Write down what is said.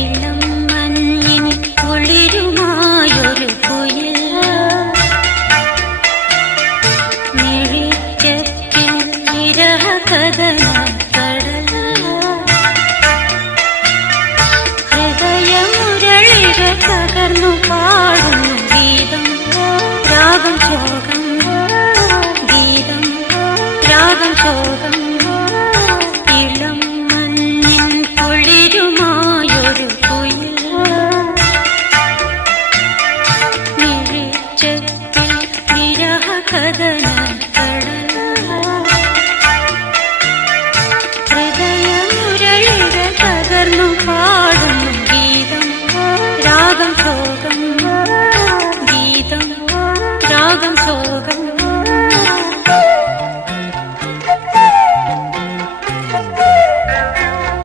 ഇളം മഞ്ഞിൻ കുളിരുമായൊരു കുയിൽ മിഴിച്ചപ്പിൽ വിരഹകഥന കടൽ ഹൃദയമുരളിക പകർന്നു പാടുന്നു ഗീതം രാഗം ശോകം ഗീതം രാഗം ശോകം ഇളം മഞ്ഞിൻ കുളിരുമായൊരു കുയിൽ മിഴിച്ചപ്പിൽ വിരഹകഥന കടൽ ഹൃദയമുരളിക പകർന്നു പാടുന്നു ഗീതം രാഗം ശോകം